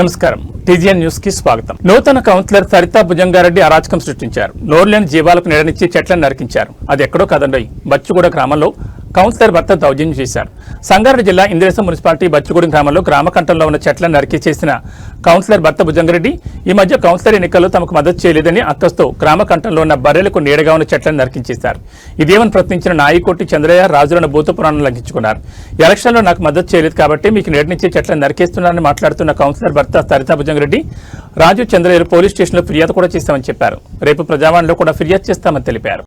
నమస్కారం TGN news కి స్వాగతం. నూతన కౌన్సిలర్ సరితా భుజంగారెడ్డి అరాచకం సృష్టించారు. నోరులేని జీవాలకు నీడనిచ్చి చెట్లను నరికించారు. అది ఎక్కడో కదండోయ్, బచ్చుగూడ గ్రామంలో కౌన్సిలర్ భర్త దౌర్జన్యం చేశారు. సంగారెడ్డి జిల్లా ఇంద్రేశం మున్సిపాలిటీ బచ్చుగూడెం గ్రామంలో గ్రామ కంఠంలో ఉన్న చెట్లను నరికి చేసిన కౌన్సిలర్ భర్త భుజంగారెడ్డి ఈ మధ్య కౌన్సిలర్ ఎన్నికల్లో తమకు మద్దతు చేయలేదని అక్కస్తో గ్రామ కంఠంలో ఉన్న బర్రెలకు నీడగా ఉన్న చెట్లను నరికించేశారు. ఇదేమని ప్రశ్నించిన నాయకోటి చంద్రయ్య రాజులను భూత పురాణం లంఘించుకున్నారు. ఎలక్షన్లో నాకు మద్దతు చేయలేదు కాబట్టి మీకు నీడనిచ్చే చెట్లను నరికేస్తున్నారని మాట్లాడుతున్న కౌన్సిలర్ భర్త సరితా భుజంగారెడ్డి రాజు చంద్రయ్య పోలీస్ స్టేషన్లో ఫిర్యాదు కూడా చేస్తామని చెప్పారు. రేపు ప్రజావాణిలో కూడా ఫిర్యాదు చేస్తామని తెలిపారు.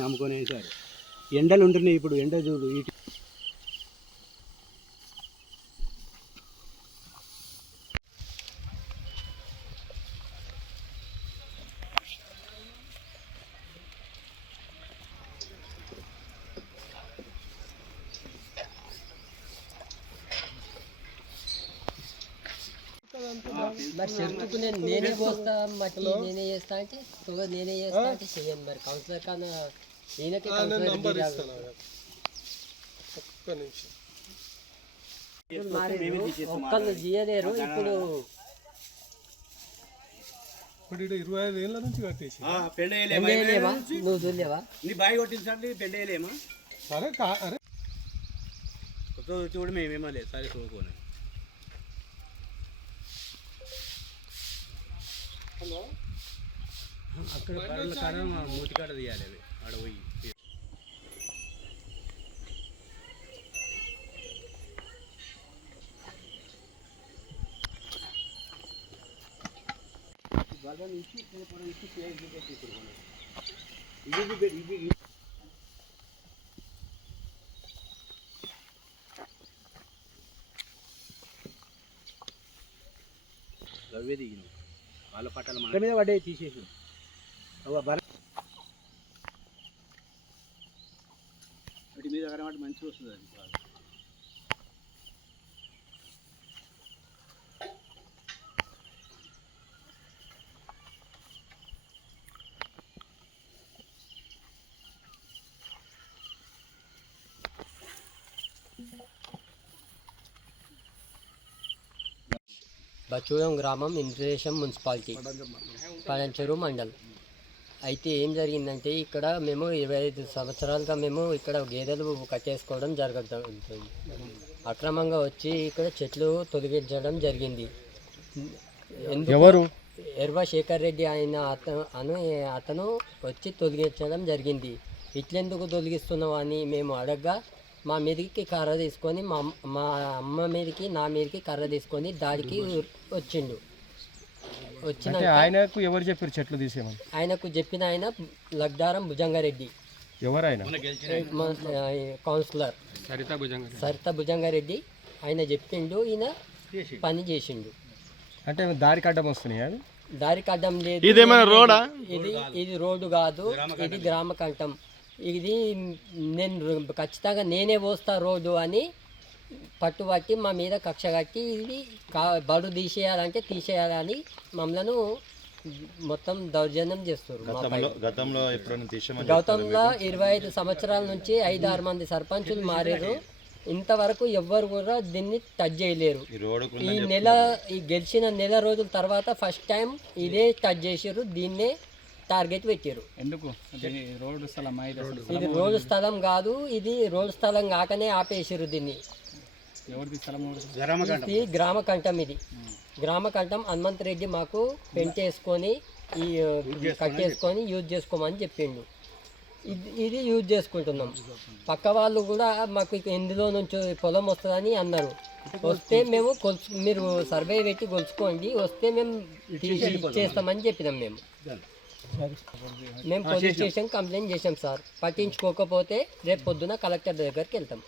నమ్ముకొని సార్ ఎండలు ఉంటున్నాయి. ఇప్పుడు ఎండ చూడు మరి చెరుకు నేనే పోస్తా, మట్టి నేనే చేస్తా అంటే తొగ నేనే చేస్తా అంటే చెయ్యను. మరి కౌన్సిలర్ కన్నా ఈయనకి ఒక్కళ్ళు చేయలేరు. ఇప్పుడు 25 ఏళ్ళ నుంచి కట్టేసి నువ్వు చూడలేవా? నీ బాయి కొట్టించండి పెళ్ళేయలేమా? సరే అరే చూడు మేమేమో లేదు సరే చూడుకోని అక్కడ పడల కాడ మూతి కాడ తీయాలి. అవి ఆడ పోయి గవ్వే దిగిన వాళ్ళ పట్టాల మన మీద పడ్డాయి తీసేసి వాటి మీద కనబడి మంచిగా వస్తుంది. అది బచ్చుగూడెం గ్రామం ఇంద్రేశం మున్సిపాలిటీ పడంచెరు మండల్. అయితే ఏం జరిగిందంటే ఇక్కడ మేము 25 సంవత్సరాలుగా మేము ఇక్కడ గేదెలు కట్టేసుకోవడం జరుగుతుంది. అక్రమంగా వచ్చి ఇక్కడ చెట్లు తొలగించడం జరిగింది. ఎవరు? ఎర్వ శేఖర్ రెడ్డి అయిన అతను వచ్చి తొలగించడం జరిగింది. ఇట్లెందుకు తొలగిస్తున్నావు అని మేము అడగగా మా మీదకి కర్ర తీసుకొని మా అమ్మ మీదకి నా మీదకి కర్ర తీసుకొని దాడికి వచ్చిండు. వచ్చిన ఆయనకు ఎవరు చెప్పారు చెట్లు తీసేయమని? ఆయనకు చెప్పిన ఆయన లగ్దారం భుజంగారెడ్డి, ఎవరైనా కౌన్సిలర్ సరితా భుజంగారెడ్డి. ఆయన చెప్పిండు, ఈయన పని చేసిండు. అంటే దారికి అడ్డం వస్తున్నాయి. దారికి అడ్డం లేదు. ఇది రోడ్డు కాదు, ఇది గ్రామ కంఠం. ఇది నేను ఖచ్చితంగా నేనే పోస్తా రోడ్డు అని పట్టుబట్టి మా మీద కక్ష కట్టి ఇది బడు తీసేయాలంటే తీసేయాలని మమ్మల్ని మొత్తం దౌర్జన్యం చేస్తారు. గతంలో 25 సంవత్సరాల నుంచి 5-6 మంది సర్పంచులు మారారు. ఇంతవరకు ఎవ్వరు కూడా దీన్ని టచ్ చేయలేరు. ఈ గెలిచిన నెల రోజుల తర్వాత ఫస్ట్ టైం ఇదే టచ్ చేసారు. దీన్నే టార్గెట్ పెట్టారు. ఎందుకు? ఇది రోడ్డు స్థలం కాదు, ఇది రోడ్డు స్థలం కాకనే ఆపేసారు దీన్ని. ఇది గ్రామ కంఠం. ఇది గ్రామ కంఠం. హనుమంత్ రెడ్డి మాకు పెంట్ వేసుకొని కట్టేసుకొని యూజ్ చేసుకోమని చెప్పిండు. ఇది యూజ్ చేసుకుంటున్నాం. పక్క వాళ్ళు కూడా మాకు ఇందులో నుంచి పొలం వస్తుందని అన్నారు. వస్తే మేము మీరు సర్వే పెట్టి కొలుచుకోండి, వస్తే మేము ఇచ్చేస్తామని చెప్పినాం. మేము పోలీస్ స్టేషన్ కంప్లైంట్ చేసాం సార్. పట్టించుకోకపోతే రేపు పొద్దున కలెక్టర్ దగ్గరికి వెళ్తాం.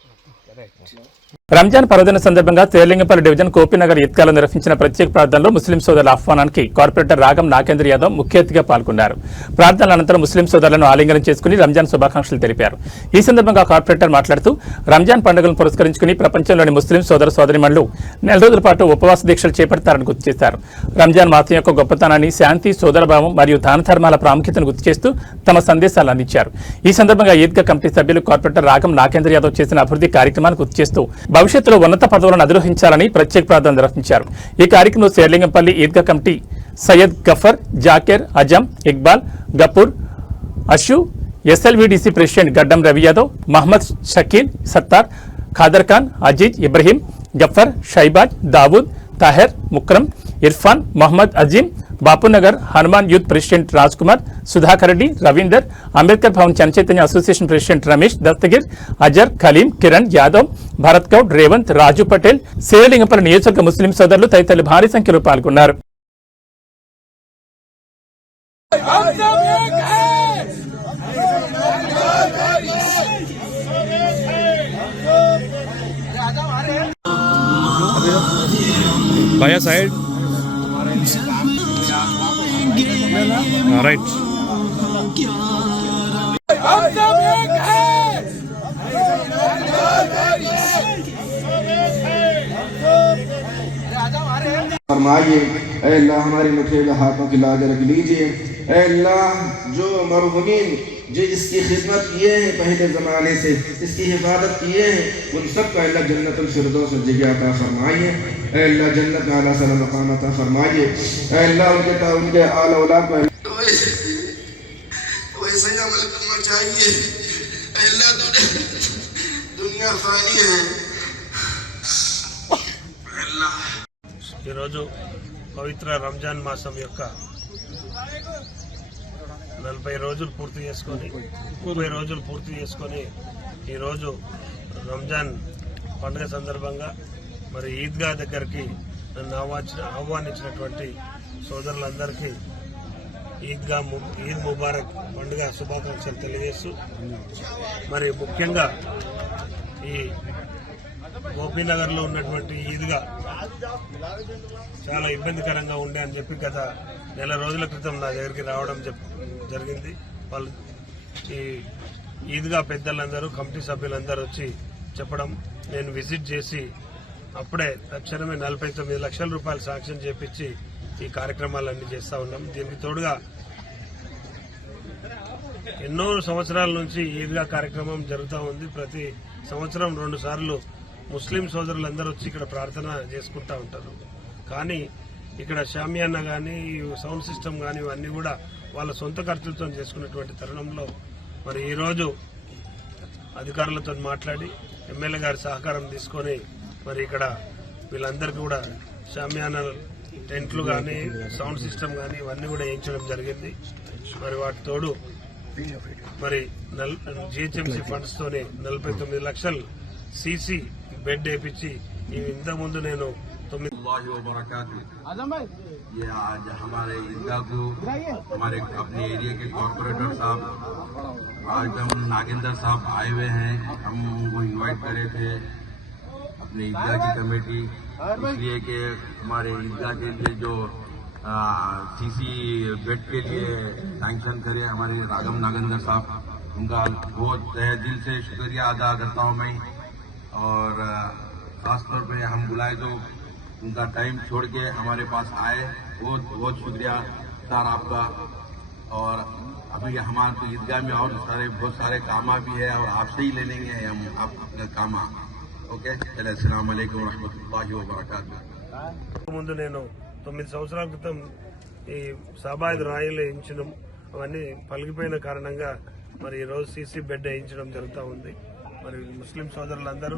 రంజాన్ పర్వదిన సందర్భంగా తేలింగపల్లి డివిజన్ గోపీనగర్ ఈద్గాలో నిర్వహించిన ప్రత్యేక ప్రార్థనలో ముస్లిం సోదరుల ఆహ్వానానికి కార్పొరేటర్ రాగం నాగేంద్ర యాదవ్ ముఖ్య అతిథిగా పాల్గొన్నారు. ప్రార్థనల అనంతరం ముస్లిం సోదరులను ఆలింగనం చేసుకుని రంజాన్ శుభాకాంక్షలు తెలిపారు. ఈ సందర్భంగా కార్పొరేటర్ మాట్లాడుతూ రంజాన్ పండుగలను పురస్కరించుకుని ప్రపంచంలోని ముస్లిం సోదర సోదరిమణులు నెల రోజుల పాటు ఉపవాస దీక్షలు చేపడతారని గుర్తు చేశారు. రంజాన్ మాసం యొక్క గొప్పతనాన్ని, శాంతి, సోదరభావం మరియు దాన ధర్మాల ప్రాముఖ్యతను గుర్తు చేస్తూ తమ సందేశాలు అందించారు. ఈ సందర్భంగా ఈద్గా కమిటీ సభ్యులు కార్పొరేటర్ రాగం నాగేంద్ర యాదవ్ చేసిన అభివృద్ధి కార్యక్రమాన్ని గుర్తు చేస్తూ భవిష్యత్తులో ఉన్నత పదవులను అధిరోహించాలని ప్రత్యేక ప్రార్థన నిర్వహించారు. ఈ కార్యక్రమంలో Serilingampally Eidgah committee Syed Gafar, Zakir, Azam, Iqbal, Gafoor, Ashu, SLVDC president Gaddam Ravi Yadav, Mohammed Shakeel, Sattar, Khader Khan, Aziz, Ibrahim, Gafar, Shahbaz, Dawood, Taher, Mukram, Irfan, Mohammed Azeem, Bapunagar Hanuman youth president Raj Kumar, Sudhakar Reddy, Ravinder, Ambedkar Bhavan Janachaitanya association president Ramesh Dastagir, Azhar, Khaleem, Kiran Yadav, Bharat Goud, Revanth, Raju Patel, Serilingampally నియోజకవర్గ ముస్లిం సోదరులు తదితరులు భారీ సంఖ్యలో పాల్గొన్నారు. भैया साइड राइट फरमाइए, ऐ अल्लाह हमारे मुठभेड़ हाथों की लाज रख लीजिए। ऐ अल्लाह जो मरहुमीन जो इसकी खिदमत किए हैं पहले ज़माने से, इसकी हिफाजत किए हैं, उन सब का अल्लाह जन्नतुल फिरदौस में जगह अता फरमाइए। ऐ अल्लाह जन्नत में आला सलाम मकाम अता फरमाइए। ऐ अल्लाह उनके आला औलाद को वैसे अमल करना चाहिए। ऐ अल्लाह दुनिया फानी है। ఈరోజు పవిత్ర రంజాన్ మాసం యొక్క 40 రోజులు పూర్తి చేసుకొని 30 రోజులు పూర్తి చేసుకొని ఈరోజు రంజాన్ పండుగ సందర్భంగా మరి ఈద్గా దగ్గరికి నన్ను ఆహ్వానించినటువంటి సోదరులందరికీ ఈద్ ముబారక్ పండుగ శుభాకాంక్షలు తెలియజేస్తూ మరి ముఖ్యంగా ఈ గోపీనగర్లో ఉన్నటువంటి ఈద్గా చాలా ఇబ్బందికరంగా ఉండే అని చెప్పి గత నెల రోజుల క్రితం నా దగ్గరికి రావడం జరిగింది. వాళ్ళు ఈ ఈద్గా పెద్దలందరూ కమిటీ సభ్యులందరూ వచ్చి చెప్పడం, నేను విజిట్ చేసి అప్పుడే తక్షణమే 49 లక్షల రూపాయలు శాంక్షన్ చేపించి ఈ కార్యక్రమాలన్నీ చేస్తా ఉన్నాం. దీనికి తోడుగా ఎన్నో సంవత్సరాల నుంచి ఈద్గా కార్యక్రమం జరుగుతూ ఉంది. ప్రతి సంవత్సరం 2 సార్లు ముస్లిం సోదరులందరూ వచ్చి ఇక్కడ ప్రార్థన చేసుకుంటూ ఉంటారు. కానీ ఇక్కడ షామియానా కానీ సౌండ్ సిస్టమ్ కానీ ఇవన్నీ కూడా వాళ్ళ సొంత ఖర్చులతో చేసుకున్నటువంటి తరుణంలో మరి ఈరోజు అధికారులతో మాట్లాడి ఎమ్మెల్యే గారి సహకారం తీసుకొని మరి ఇక్కడ వీళ్ళందరికీ కూడా షామియానా టెంట్లు కానీ సౌండ్ సిస్టమ్ కానీ ఇవన్నీ కూడా వేయించడం జరిగింది. మరి వాటి తోడు మరి జిహెచ్ఎంసీ ఫండ్స్ తోనే 49 లక్షలు सीसी बेड వేయించి ఇంతకుముందు నేను 9 ये आज हमारे ईदगाह को हमारे अपने एरिया के कॉर्पोरेटर साहब राजम नागेंद्र साहब आए हुए हैं। हम उनको इनवाइट करे थे अपने ईदगाह की कमेटी, इसलिए कि हमारे ईदगाह के लिए जो सीसी बेड के लिए सैंक्शन करे हमारे रागम नागेंद्र साहब, उनका बहुत तहे दिल से शुक्रिया अदा करता हूँ मैं। और खासतौर पे हम बुलाए तो उनका टाइम छोड़ के हमारे पास आए, बहुत बहुत शुक्रिया सर आपका। और अभी हमारे तो ईदगाह में और बहुत सारे कामा भी है और आपसे ही ले लेंगे हम आप अपना कामा। ओके, चले अस्सलाम वालेकुम रहमतुल्लाहि व बरकातुहू। ముందు నేను 9 సంవత్సరాల క్రితం ఈ సాబాయిద్ రాయిలు వేయించడం అవన్నీ పలిగిపోయిన కారణంగా మరి ఈరోజు సీసీ బెడ్ వేయించడం జరుగుతూ ఉంది. మరి ముస్లిం సోదరులందరూ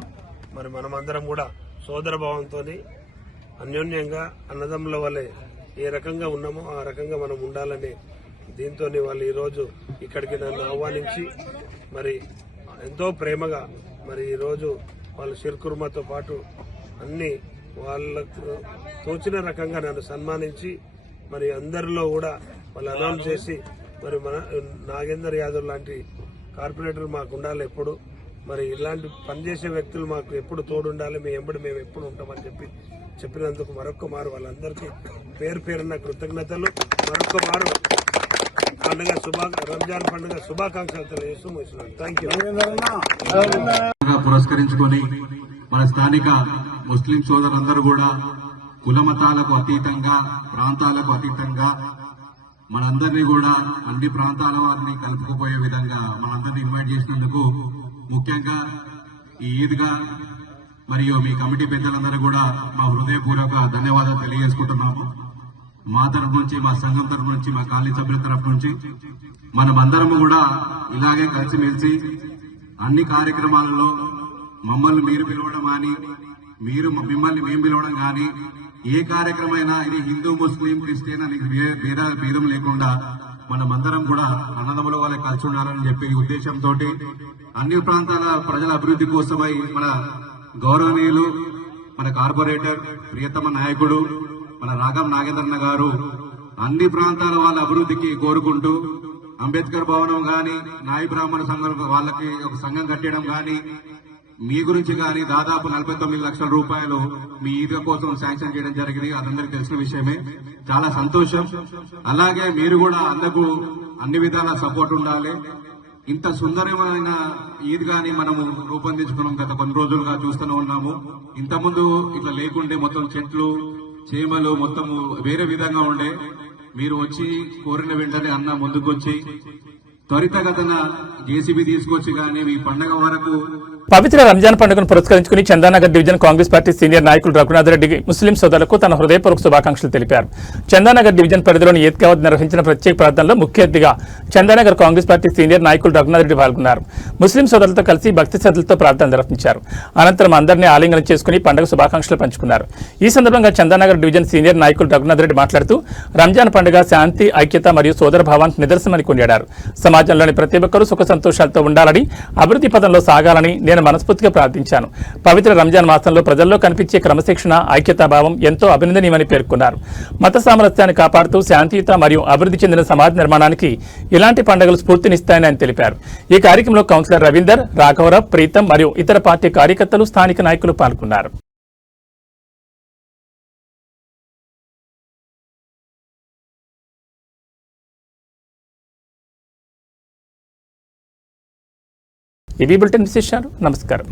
మరి మనమందరం కూడా సోదర భావంతో అన్యోన్యంగా అన్నదమ్ముల వల్లే ఏ రకంగా ఉన్నామో ఆ రకంగా మనం ఉండాలని దీంతో వాళ్ళు ఈరోజు ఇక్కడికి నన్ను ఆహ్వానించి మరి ఎంతో ప్రేమగా మరి ఈరోజు వాళ్ళు షిర్కుర్మాతో పాటు అన్ని వాళ్ళకు తోచిన రకంగా నన్ను సన్మానించి మరి అందరిలో కూడా వాళ్ళు అనౌన్స్ చేసి మరి మన నాగేందర్ యాదవ్ లాంటి కార్పొరేటర్ మాకు ఉండాలి ఎప్పుడు మరి ఇలాంటి పనిచేసే వ్యక్తులు మాకు ఎప్పుడు తోడుండాలి, మీ ఎంబడి మేము ఎప్పుడు ఉంటామని చెప్పినందుకు మరొక్క మారు వాళ్ళందరికీ పేరు పేరున్న కృతజ్ఞతలు. మరొక్క మారు రంజాన్ పండుగ శుభాకాంక్షలు తెలియజేస్తూ ముగిస్తున్నాను. Thank you. పురస్కరించుకొని మన స్థానిక ముస్లిం సోదరులందరూ కూడా కుల మతాలకు అతీతంగా, ప్రాంతాలకు అతీతంగా మనందరినీ కూడా అన్ని ప్రాంతాల వారిని కలుపుకుపోయే విధంగా మనందరినీ ఇన్వైట్ చేసినందుకు ముఖ్యంగా ఈ ఈద్గా మరియు మీ కమిటీ పెద్దలందరూ కూడా మా హృదయపూర్వక ధన్యవాదాలు తెలియజేసుకుంటున్నాము. మా తరఫు నుంచి, మా సంఘం తరఫు నుంచి, మా కాలనీ సభ్యుల తరఫు నుంచి మనమందరము కూడా ఇలాగే కలిసిమెలిసి అన్ని కార్యక్రమాలలో మమ్మల్ని మీరు పిలవడం కానీ, మీరు మిమ్మల్ని మేము పిలవడం కానీ, ఏ కార్యక్రమైనా ఇది హిందూ, ముస్లిం, క్రిస్టియన్ అని భేదం లేకుండా మనమందరం కూడా అన్నదమ్ముల వాళ్ళే కలిసి ఉండాలని చెప్పి ఉద్దేశంతో అన్ని ప్రాంతాల ప్రజల అభివృద్ధి కోసమై మన గౌరవనీయులు, మన కార్పొరేటర్, ప్రియతమ నాయకుడు మన రాగం నాగేంద్రన్న గారు అన్ని ప్రాంతాల వాళ్ళ అభివృద్ధికి కోరుకుంటూ అంబేద్కర్ భవనం గాని, నాయ బ్రాహ్మణ సంఘం వాళ్ళకి ఒక సంఘం కట్టడం గాని, మీ గురించి గాని దాదాపు 49 లక్షల రూపాయలు మీ ఈద్గా కోసం శాంక్షన్ చేయడం జరిగింది. అదందరికీ తెలిసిన విషయమే. చాలా సంతోషం. అలాగే మీరు కూడా అందరూ అన్ని విధాల సపోర్ట్ ఉండాలి. ఇంత సుందరమైన ఈద్గాని మనము రూపొందించుకున్నాం. గత కొన్ని రోజులుగా చూస్తూనే ఉన్నాము. ఇంతకుముందు ఇట్లా లేకుండే మొత్తం చెట్లు, చేమలు మొత్తం వేరే విధంగా ఉండే. మీరు వచ్చి కోరిన వెంటనే అన్న ముందుకొచ్చి త్వరితగతన జేసీబీ తీసుకొచ్చి కానీ మీ పండగ వరకు పవిత్ర రంజాన్ పండుగను పురస్కరించుకుని Chandanagar division Congress party senior నాయకులు రఘునాథ్ రెడ్డి ముస్లిం సోదరులకు తన హృదయపూర్వక శుభాకాంక్షలు తెలిపారు. చందానగర్ డివిజన్ పరిధిలోని ఈద్గా వద్ద నిర్వహించిన ప్రత్యేక ప్రార్థనలో ముఖ్య అతిథిగా చందానగర్ కాంగ్రెస్ పార్టీ సీనియర్ నాయకులు రఘునాథ్ రెడ్డి పాల్గొన్నారు. ముస్లిం సోదరులతో కలిసి భక్తి శ్రద్ధలతో ప్రార్థన నిర్వహించారు. అనంతరం అందరినీ ఆలింగనం చేసుకుని పండుగ శుభాకాంక్షలు పంచుకున్నారు. ఈ సందర్భంగా చందానగర్ డివిజన్ సీనియర్ నాయకులు రఘునాథ్ రెడ్డి మాట్లాడుతూ రంజాన్ పండుగ శాంతి, ఐక్యత మరియు సోదర భావానికి నిదర్శనమని కొనియాడారు. సమాజంలోని ప్రతి ఒక్కరూ సుఖ సంతోషాలతో ఉండాలని, అభివృద్ధి పదంలో సాగాలని నేను మనస్ఫూర్తిగా ప్రార్థించాను. పవిత్ర రంజాన్ మాసంలో ప్రజల్లో కనిపించే క్రమశిక్షణ, ఐక్యతాభావం ఎంతో అభినందనీయమని పేర్కొన్నారు. మత సామరస్యాన్ని కాపాడుతూ శాంతియుత మరియు అభివృద్ధి చెందిన సమాజ నిర్మాణానికి ఇలాంటి పండుగలు స్ఫూర్తినిస్తాయని ఆయన తెలిపారు. ఈ కార్యక్రమంలో కౌన్సిలర్ రవీందర్, రాఘవరావు, ప్రీతం మరియు ఇతర పార్టీ కార్యకర్తలు, స్థానిక నాయకులు పాల్గొన్నారు. ఇవి బులెటిన్ విశేషాలు. నమస్కారం.